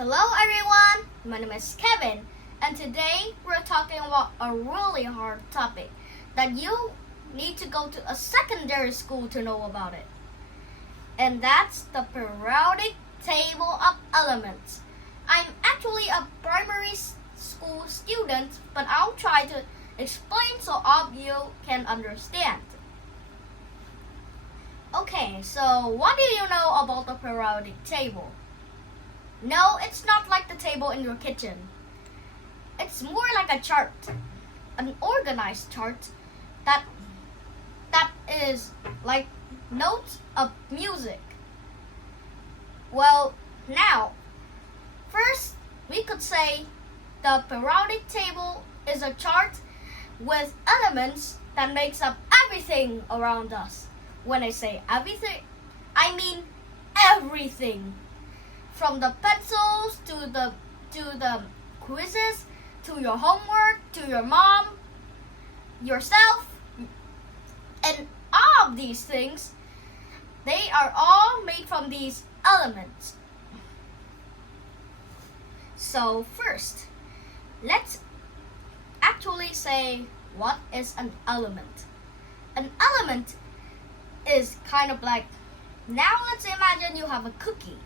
Hello everyone, my name is Kevin, and today we're talking about a really hard topic that you need to go to a secondary school to know about it. And that's the periodic table of elements. I'm actually a primary school student, but I'll try to explain so all of you can understand. Okay, so what do you know about the periodic table? No, it's not like the table in your kitchen. It's more like a chart, an organized chart that is like notes of music. Well, now, first we could say the periodic table is a chart with elements that makes up everything around us. When I say everything, I mean everything. From the pencils to the quizzes, to your homework, to your mom, yourself, and all of these things, they are all made from these elements. So first, let's actually say what is an element. An element is kind of like, now let's imagine you have a cookie.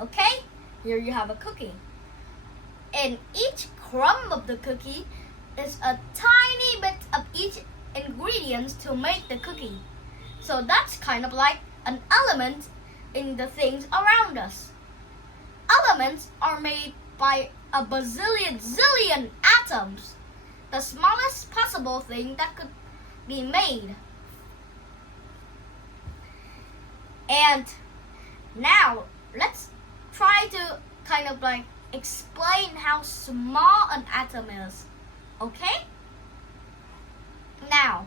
Okay, here you have a cookie. And each crumb of the cookie is a tiny bit of each ingredient to make the cookie. So that's kind of like an element in the things around us. Elements are made by a zillion atoms, the smallest possible thing that could be made. And now let's try to kind of like explain how small an atom is. Okay? Now,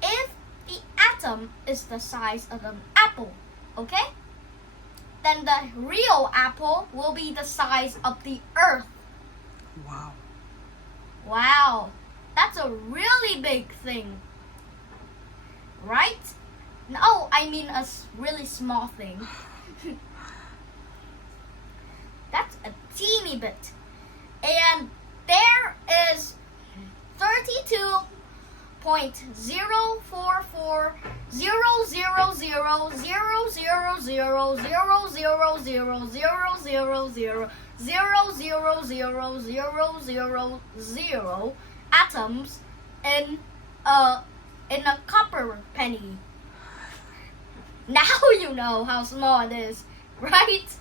if the atom is the size of an apple, okay? Then the real apple will be the size of the earth. Wow. Wow. That's a really big thing. Right? No, I mean a really small thing. That's a teeny bit. And there is 32.0440000000000000000 atoms in a copper penny. Now you know how small it is, right?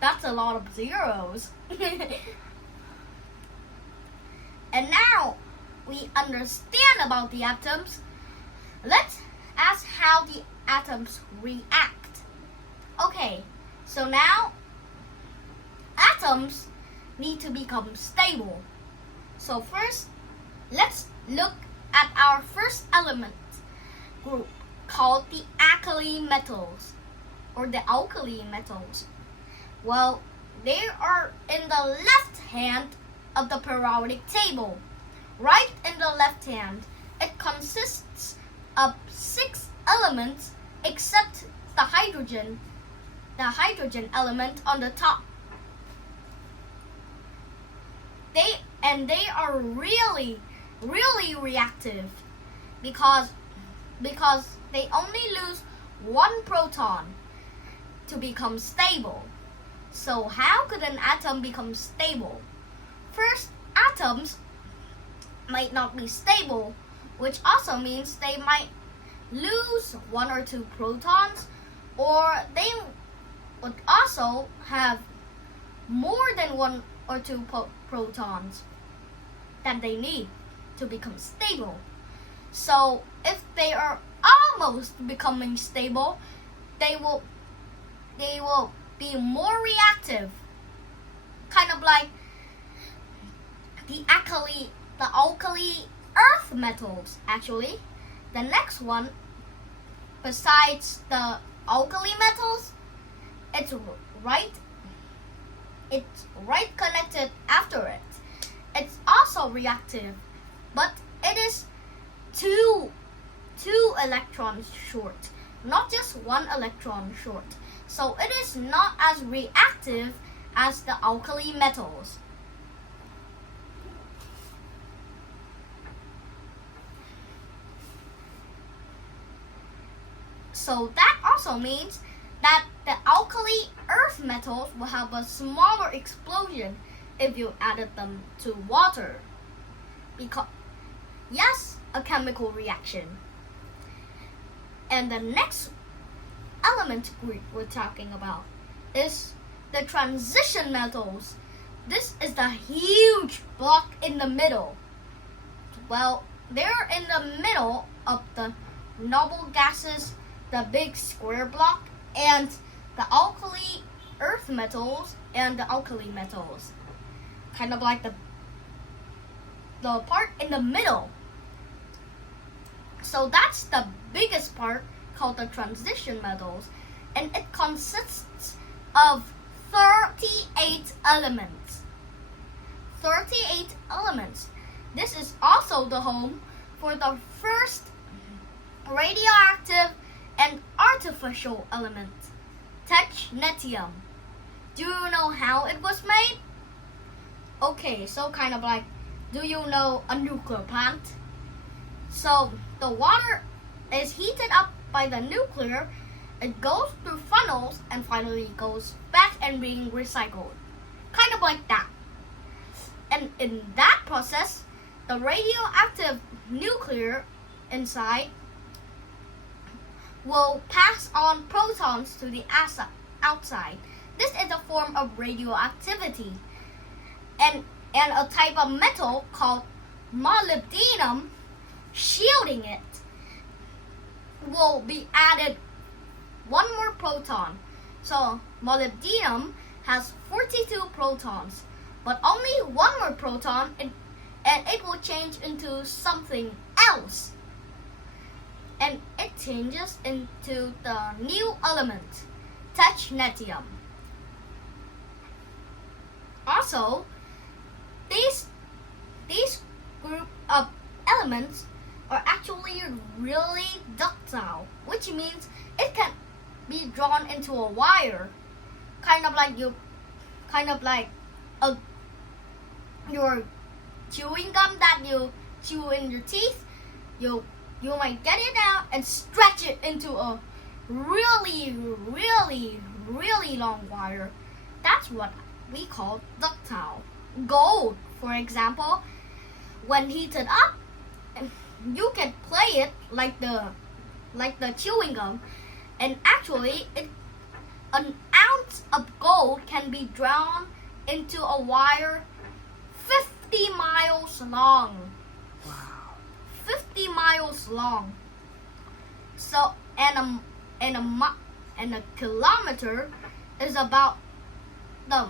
That's a lot of zeros. And now we understand about the atoms. Let's ask how the atoms react. Okay, so now atoms need to become stable. So first, let's look at our first element group called the alkali metals or the alkali metals. Well, they are in the left hand of the periodic table. Right in the left hand, it consists of 6 elements except the hydrogen element on the top. They are really reactive because they only lose 1 proton to become stable. So how could an atom become stable? First, atoms might not be stable, which also means they might lose 1 or 2 protons, or they would also have more than 1 or 2 protons that they need to become stable. So if they are almost becoming stable, they will be more reactive, kind of like the alkali earth metals. Actually, the next one besides the alkali metals, it's right connected after it. It's also reactive, but it is two electrons short, not just 1 electron short. So it is not as reactive as the alkali metals. So that also means that the alkali earth metals will have a smaller explosion if you added them to water. Because, yes, a chemical reaction. And the next element group we're talking about is the transition metals. This is the huge block in the middle. Well, they're in the middle of the noble gases, the big square block, and the alkali earth metals and the alkali metals. Kind of like the part in the middle. So that's the biggest part, called the transition metals, and it consists of 38 elements. 38 elements. This is also the home for the first radioactive and artificial element, technetium. Do you know how it was made? Okay, so kind of like, do you know a nuclear plant? So the water is heated up by the nuclear, it goes through funnels and finally goes back and being recycled. Kind of like that. And in that process, the radioactive nuclear inside will pass on protons to the outside. This is a form of radioactivity. And a type of metal called molybdenum, shielding it, will be added one more proton. So molybdenum has 42 protons, but only one more proton and it will change into something else. And it changes into the new element, technetium. Also, these group of elements are actually really ductile, which means it can be drawn into a wire, kind of like your chewing gum that you chew in your teeth. You might get it out and stretch it into a really, really, really long wire. That's what we call ductile. Gold, for example, when heated up, you can play it like the chewing gum, and actually an ounce of gold can be drawn into a wire 50 miles long. Wow. 50 miles long. So and a kilometer is about the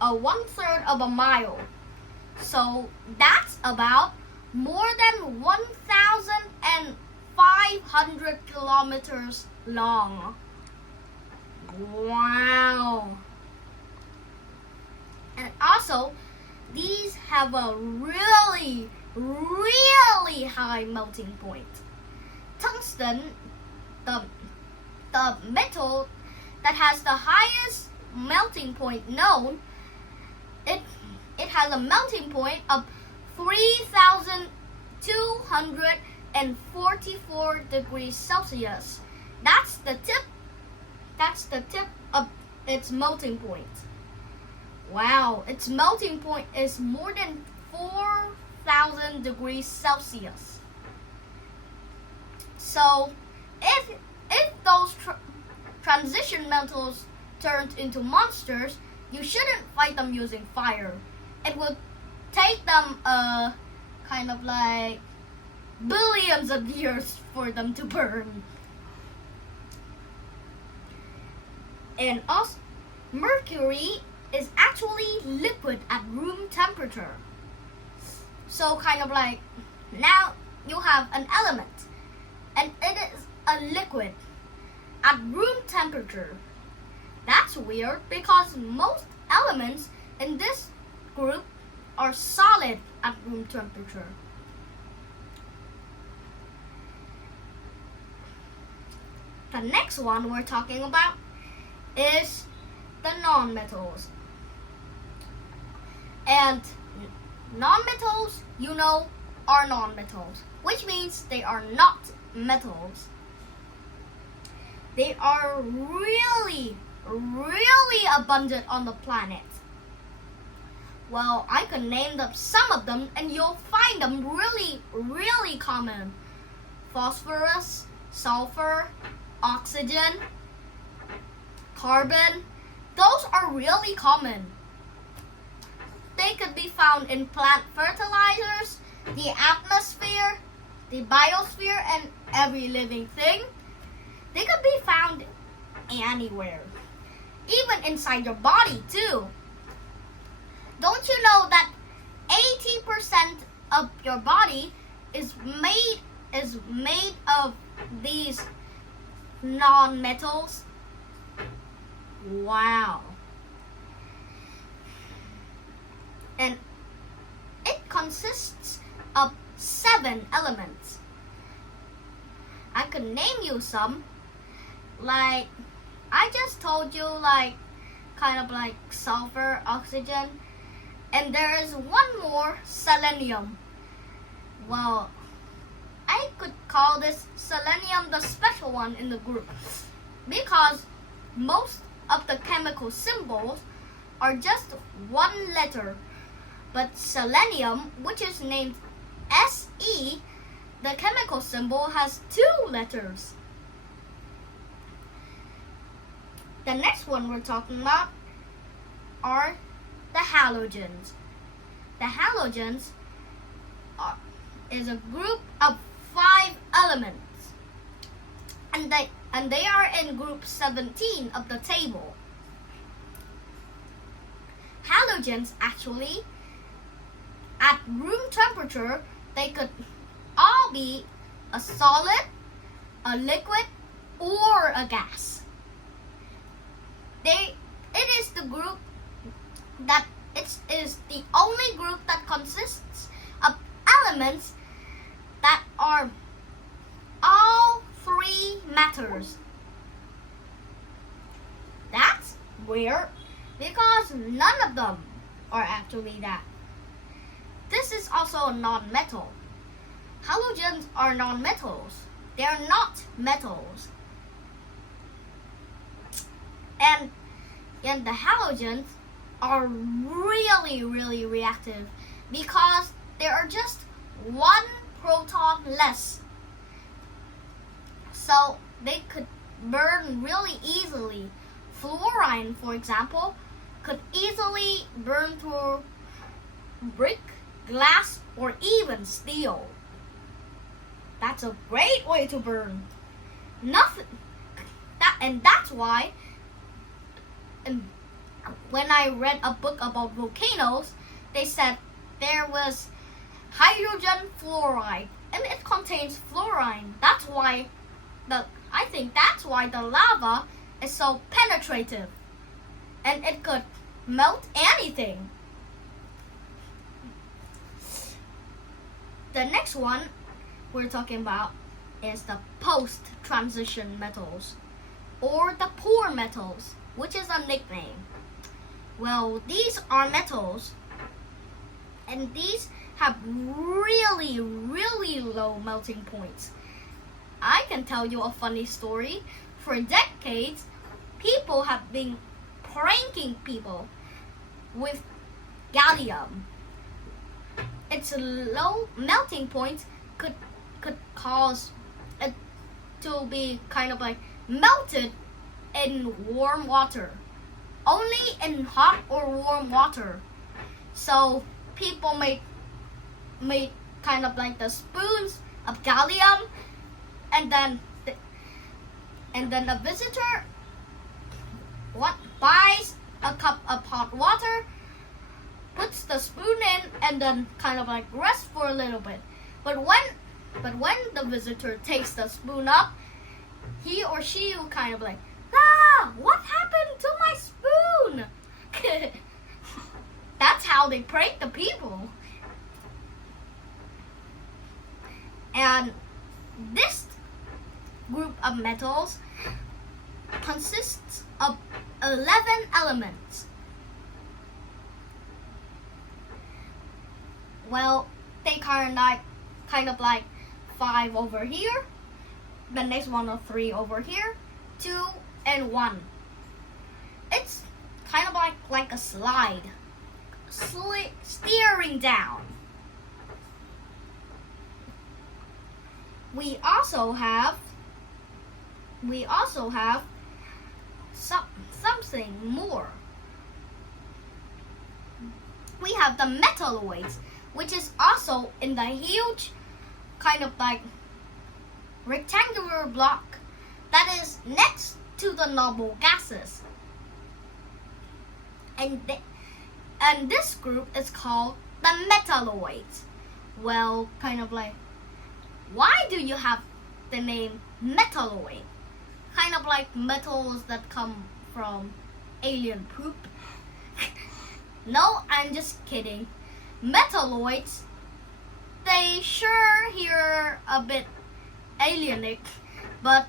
1/3 of a mile. So that's about more than 1,500 kilometers long. Wow. And also, these have a really, really high melting point. Tungsten, the metal that has the highest melting point known, it has a melting point of 3,244 degrees Celsius. That's the tip of its melting point. Wow, its melting point is more than 4,000 degrees Celsius. So, if those transition metals turned into monsters, you shouldn't fight them using fire. It would take them kind of like billions of years for them to burn. And also, mercury is actually liquid at room temperature. So kind of like, now you have an element and it is a liquid at room temperature. That's weird because most elements in this group are solid at room temperature. The next one we're talking about is the non-metals. And non-metals, are non-metals, which means they are not metals. They are really, really abundant on the planet. Well, I can name some of them, and you'll find them really, really common. Phosphorus, sulfur, oxygen, carbon. Those are really common. They could be found in plant fertilizers, the atmosphere, the biosphere, and every living thing. They could be found anywhere, even inside your body too. Don't you know that 80% of your body is made of these non-metals? Wow. And it consists of 7 elements. I could name you some, like I just told you, kind of like sulfur, oxygen, and there is one more, selenium. Well, I could call this selenium the special one in the group, because most of the chemical symbols are just one letter. But selenium, which is named Se, the chemical symbol has 2 letters. The next one we're talking about are the halogens. The halogens is a group of 5 elements, and they are in group 17 of the table. Halogens actually, at room temperature, they could all be a solid, a liquid, or a gas. It is the group that it is the only group that consists of elements that are all 3 matters. That's weird, because none of them are actually that. This is also a non-metal. Halogens are non-metals. They are not metals. And the halogens are really, really reactive, because there are just 1 proton less. So they could burn really easily. Fluorine, for example, could easily burn through brick, glass, or even steel. That's a great way to burn. That's why, when I read a book about volcanoes, they said there was hydrogen fluoride, and it contains fluorine. I think that's why the lava is so penetrative, and it could melt anything. The next one we're talking about is the post-transition metals, or the poor metals, which is a nickname. Well, these are metals, and these have really, really low melting points. I can tell you a funny story. For decades, people have been pranking people with gallium. Its low melting point could cause it to be kind of like melted in warm water. Only in hot or warm water. So people make kind of like the spoons of gallium, and then a visitor buys a cup of hot water, puts the spoon in, and then kind of like rests for a little bit. But when the visitor takes the spoon up, he or she will kind of like, what happened to my spoon? That's how they prank the people. And this group of metals consists of 11 elements. Well, they kind of like 5 over here. The next one of 3 over here, 2 and 1. It's kind of like a slide, steering down. We also have something more. We have the metalloids, which is also in the huge kind of like rectangular block that is next to the noble gases. And this group is called the metalloids. Well, kind of like, why do you have the name metalloid? Kind of like metals that come from alien poop. No, I'm just kidding. Metalloids, they sure hear a bit alienic, but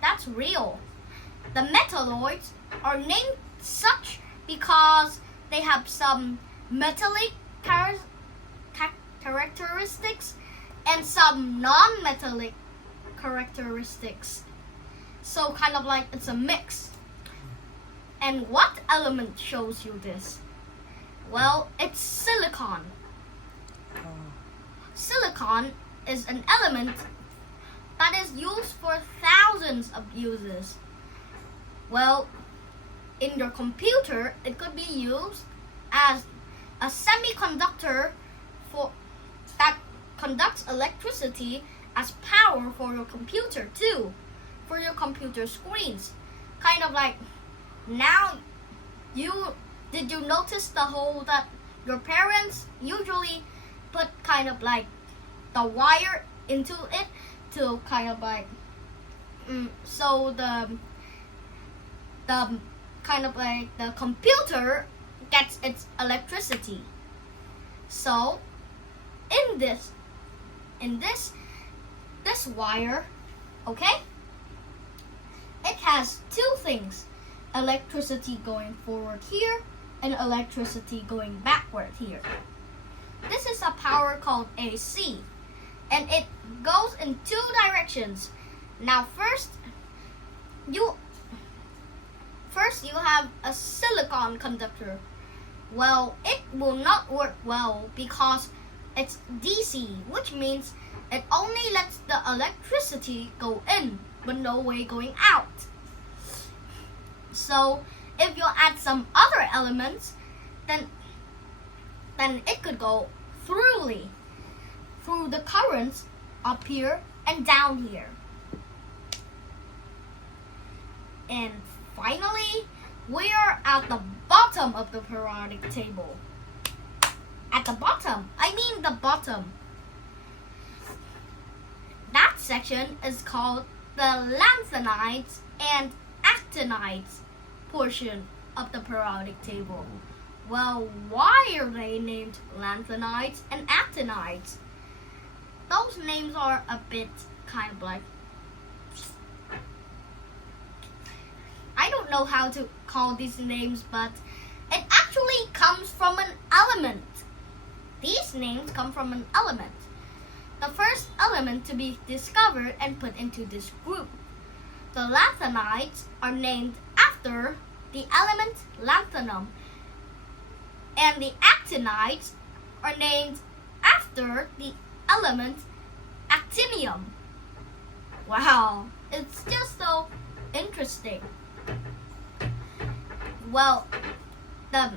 that's real. The metalloids are named such because they have some metallic characteristics and some non-metallic characteristics. So kind of like it's a mix. And what element shows you this? Well, it's silicon. Silicon is an element that is used for thousands of uses. Well, in your computer, it could be used as a semiconductor that conducts electricity as power for your computer too, for your computer screens. Kind of like, now, did you notice the hole that your parents usually put kind of like the wire into it to kind of like so the kind of like the computer gets its electricity. So in this wire, okay, it has 2 things: electricity going forward here and electricity going backward here. This is a power called AC, and it goes in 2 directions. Now first you have a silicon conductor. Well, it will not work well because it's DC, which means it only lets the electricity go in, but no way going out. So if you add some other elements, then it could go through the currents up here and down here. And finally, we are at the bottom of the periodic table. At the bottom, I mean the bottom. That section is called the lanthanides and actinides portion of the periodic table. Well, why are they named lanthanides and actinides? Those names are a bit kind of like, I don't know how to call these names, but it actually comes from an element. These names come from an element. The first element to be discovered and put into this group. The lanthanides are named after the element lanthanum, and the actinides are named after the element actinium. Wow, it's just so interesting. Well, the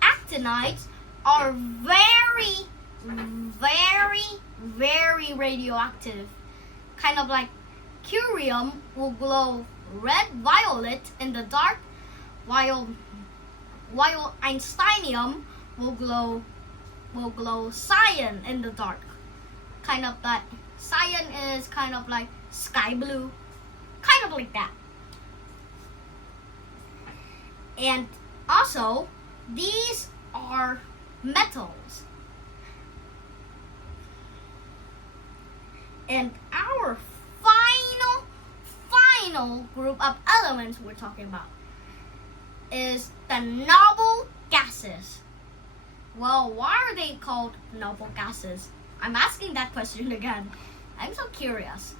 actinides are very, very, very radioactive. Kind of like curium will glow red-violet in the dark, while einsteinium will glow cyan in the dark. Kind of like cyan is kind of like sky blue, kind of like that. And also, these are metals. And our final group of elements we're talking about is the noble gases. Well, why are they called noble gases? I'm asking that question again. I'm so curious.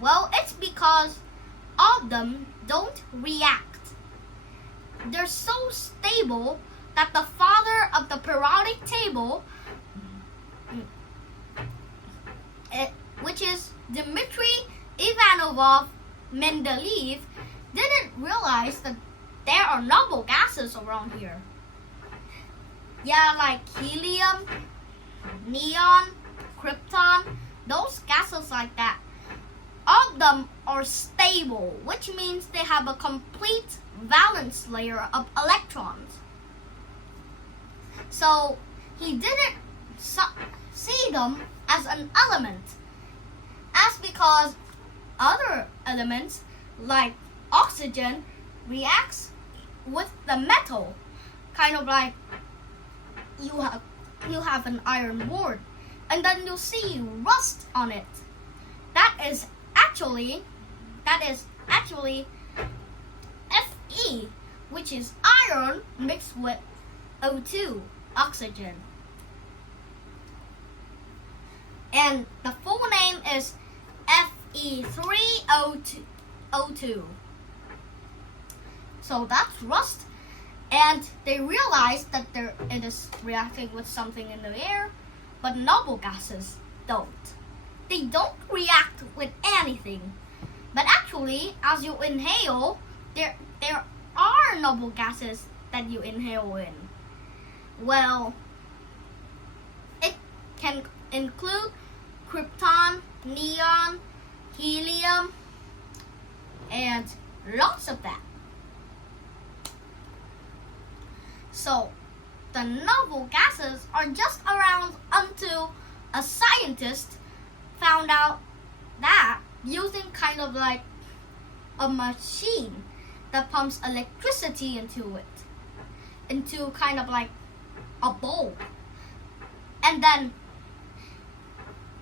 Well, it's because all of them don't react. They're so stable that the father of the periodic table, which is Dmitry Ivanovich Mendeleev, didn't realize that there are noble gases around here. Yeah, like helium, neon, krypton, those gases like that. All of them are stable, which means they have a complete valence layer of electrons. So he didn't see them as an element, as because other elements like oxygen reacts with the metal, kind of like you have an iron board, and then you see rust on it. That is actually Fe, which is iron mixed with O2, oxygen. And the full name is Fe3O2. So that's rust. And they realized that it is reacting with something in the air, but noble gases don't. They don't react with anything. But actually, as you inhale, there are noble gases that you inhale in. Well, it can include krypton, neon, helium, and lots of that. So, the noble gases are just around until a scientist found out that using kind of like a machine that pumps electricity into it, into kind of like a bulb. And then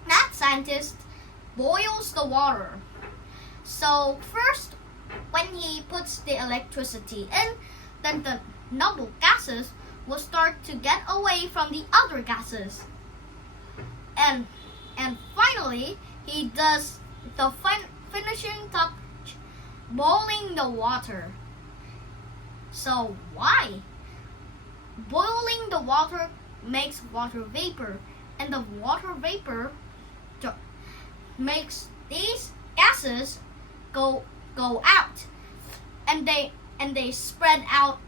that scientist boils the water. So first, when he puts the electricity in, then the noble gases will start to get away from the other gases. And finally, he does the finishing touch, boiling the water. So why? Boiling the water makes water vapor, and the water vapor makes these gases go out, and they spread out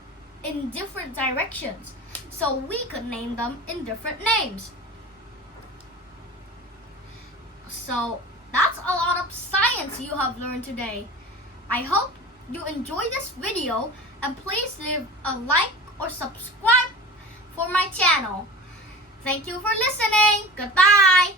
in different directions. So we could name them in different names. So that's a lot of science you have learned today. I hope you enjoyed this video, and please leave a like or subscribe for my channel. Thank you for listening. Goodbye.